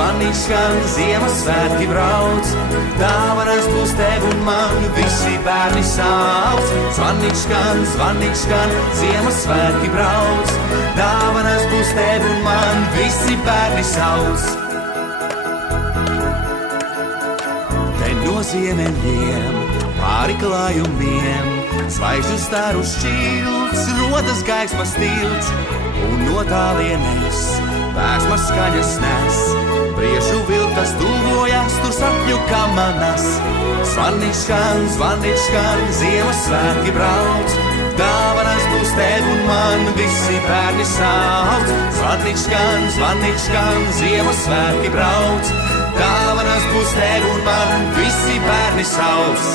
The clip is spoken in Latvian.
zvanīgs skan, Ziemassvētki brauc. Dāvanas būs tev un man, visi bērni sauc. Zvanīgs skan, Ziemassvētki brauc. Dāvanas būs tev un man, visi bērni sauc. Te no ziemeļiem, pāri klājumiem, zvaigžņu staru šķilts, rodas gaismas tilts, un no tālienes vēsmas skaņas nes. Priešu vilkas tuvojas, tur sapņu kamanas. Zvanīgs skan, Ziemassvētki brauc. Dāvanas būs tev un man, visi bērni sauc. Zvanīgs skan, Ziemassvētki brauc. Dāvanas būs tev un man, visi bērni sauc.